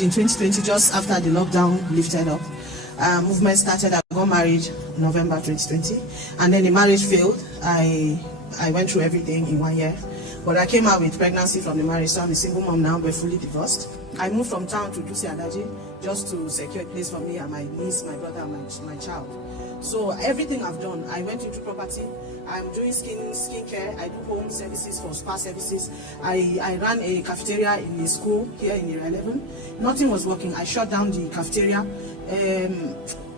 married in 2020, just after the lockdown lifted up. Movement started. I got married in November 2020, and then the marriage failed. I went through everything in 1 year, but I came out with pregnancy from the marriage, so I'm a single mom now. We're fully divorced. I moved from town to Dusi Adaji just to secure a place for me and my niece, my brother, and my child. So everything I've done, I went into property. I'm doing skincare. I do home services for spa services. I ran a cafeteria in the school here in Area 11. Nothing was working. I shut down the cafeteria.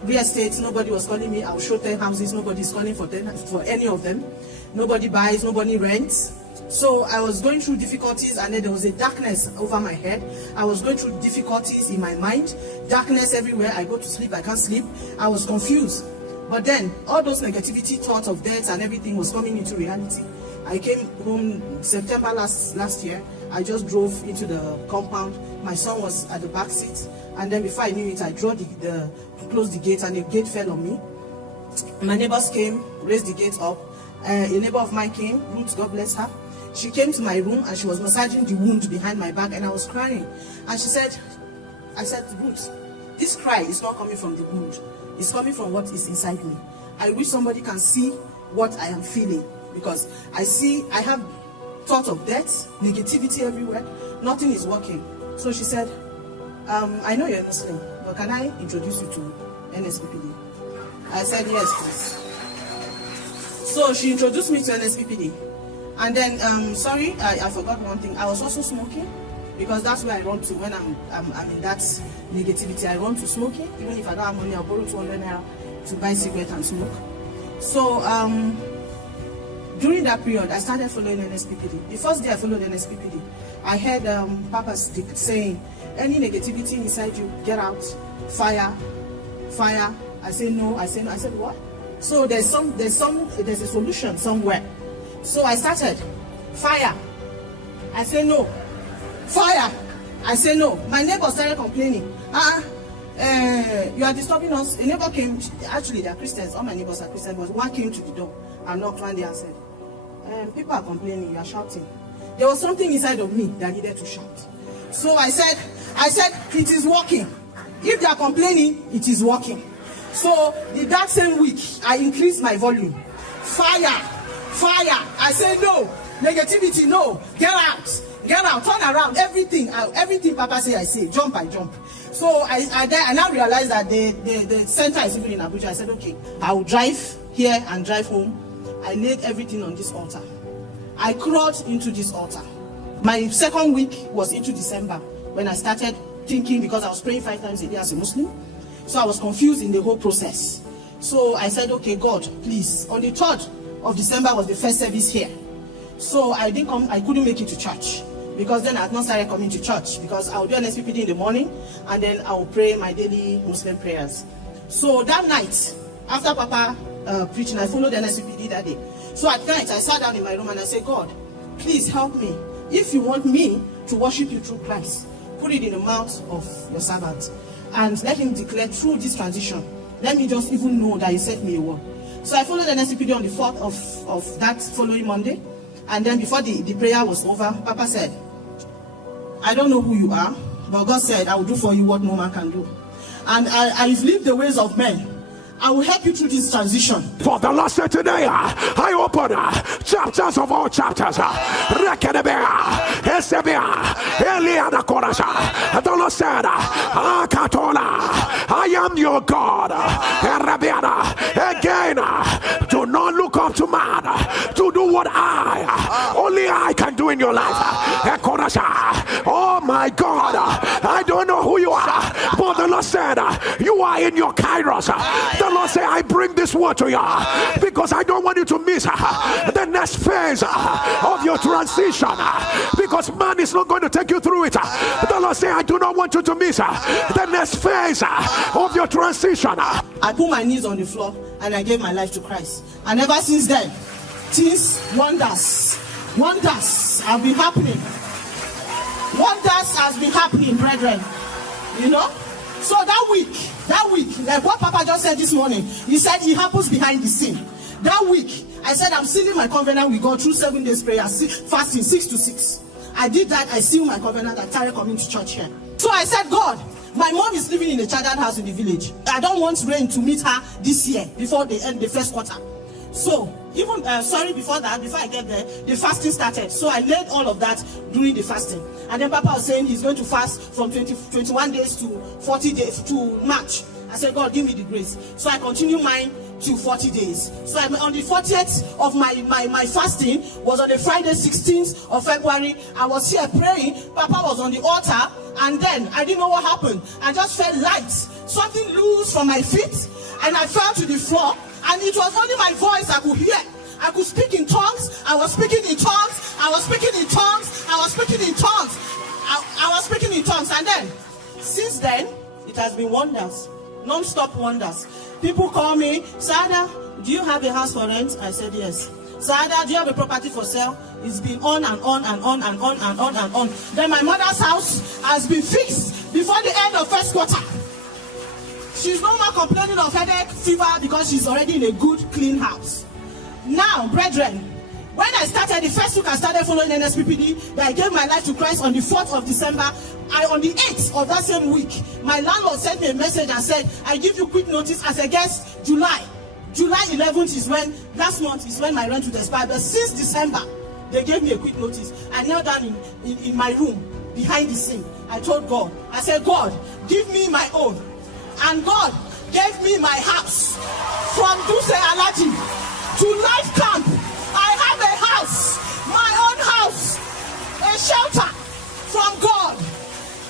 Real estate, nobody was calling me. I'll show 10 houses. Nobody's calling for any of them. Nobody buys, nobody rents. So I was going through difficulties, and then there was a darkness over my head. I was going through difficulties in my mind. Darkness everywhere. I go to sleep, I can't sleep. I was confused. But then all those negativity thoughts of death and everything was coming into reality. I came home September last year. I just drove into the compound. My son was at the back seat, and then before I knew it, I closed the gate, and the gate fell on me. My neighbors came, raised the gate up. A neighbor of mine came, Ruth, God bless her. She came to my room and she was massaging the wound behind my back, and I was crying. And I said, Ruth, this cry is not coming from the wound. It's coming from what is inside me. I wish somebody can see what I am feeling, because I have thought of death, negativity everywhere. Nothing is working. So she said, I know you're a Muslim, but can I introduce you to NSPPD? I said, yes, please. So she introduced me to NSPPD. And then, I forgot one thing. I was also smoking, because that's where I run to when I'm in that negativity. I run to smoking. Even if I don't have money, I'll borrow 200 naira to buy cigarette and smoke. So during that period, I started following NSPPD. The first day I followed NSPPD, I heard Papa saying, any negativity inside you, get out, fire. I said no. I said what? So there's a solution somewhere. So I started, fire. I say no. Fire. I say no. My neighbor started complaining. You are disturbing us. A neighbor came. Actually, they are Christians. All my neighbors are Christians. But one came to the door and knocked one day and said, people are complaining. You are shouting. There was something inside of me that needed to shout. So I said, it is working. If they are complaining, it is working. So that same week, I increased my volume. Fire. I say no. Negativity, no. Get out, turn around. Everything Papa say, I say. Jump, I jump. So I now realized that the center is even in Abuja. I said, okay, I will drive here and drive home. I laid everything on this altar. I crawled into this altar. My second week was into December when I started thinking, because I was praying 5 times a day as a Muslim. So I was confused in the whole process. So I said, okay, God, please. On the 3rd of December was the first service here. So I didn't come, I couldn't make it to church, because then I had not started coming to church, because I would do an SPPD in the morning, and then I would pray my daily Muslim prayers. So that night, after Papa preaching, I followed the SPPD that day. So at night, I sat down in my room and I said, God, please help me. If you want me to worship you through Christ, put it in the mouth of your servant, and let him declare through this transition. Let me just even know that he sent me a word. So I followed the NSPPD on the 4th of that following Monday. And then before the prayer was over, Papa said, I don't know who you are, but God said, I will do for you what no man can do. And I've lived the ways of men. I will help you through this transition. For the Lord said today, I open chapters of all chapters. The Lord said, I am your God. Again, do not look up to man to do what only I can do in your life. Oh my God, I don't know who you are, but the Lord said, you are in your kairos. The Lord said, I bring this word to you because I don't want you to miss the next phase of your transition, because man is not going to take you through it. The Lord said, I do not want you to miss the next phase of your transition. I put my knees on the floor and I gave my life to Christ. And ever since then, things, wonders have been happening. Wonders has been happening, brethren. You know? So that week, like what Papa just said this morning, he said it happens behind the scene. That week, I said I'm sealing my covenant with God through 7 days prayer, fasting, 6 to 6. I did that. I sealed my covenant. I started coming to church here. So I said, God, my mom is living in a chartered house in the village. I don't want rain to meet her this year before they end the first quarter. So even before I get there, the fasting started. So I laid all of that during the fasting. And then Papa was saying he's going to fast from 21 days to 40 days to March. I said, God, give me the grace. So I continue mine to 40 days. So on the 40th of my fasting was on the Friday 16th of February. I was here praying. Papa was on the altar, and then I didn't know what happened. I just felt light, something loose from my feet, and I fell to the floor. And it was only my voice I could hear. I could speak in tongues. I was speaking in tongues. I was speaking in tongues. I was speaking in tongues. I was speaking in tongues. And then, since then, it has been wonders. Non-stop wonders. People call me, Sada, do you have a house for rent? I said yes. Sada, do you have a property for sale? It's been on and on and on and on and on and on. Then my mother's house has been fixed before the end of first quarter. She's no more complaining of headache, fever, because she's already in a good, clean house. Now, brethren, when I started, the first week I started following NSPPD, that I gave my life to Christ on the 4th of December. On the 8th of that same week, my landlord sent me a message and said, I give you quick notice as against July. July 11th is when, last month is when my rent would expire. But since December, they gave me a quick notice. I knelt down in my room, behind the scene. I told God, I said, God, give me my own. And God gave me my house. From Duse Alaji to Life Camp, I have a house, my own house, a shelter from God.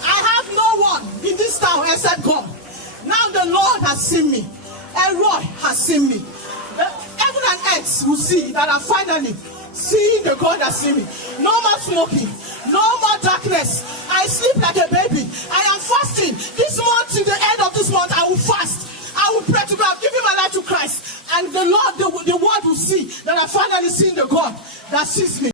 I have no one in this town except God. Now the Lord has seen me. Elroy has seen me. Heaven and earth will see that I finally seeing the God that see me. No more smoking, no more darkness. I sleep like a baby. I am fasting. This month, to the end of this month, I will fast. I will pray to God, giving my life to Christ. And the Lord, the world will see that I finally seen the God that sees me.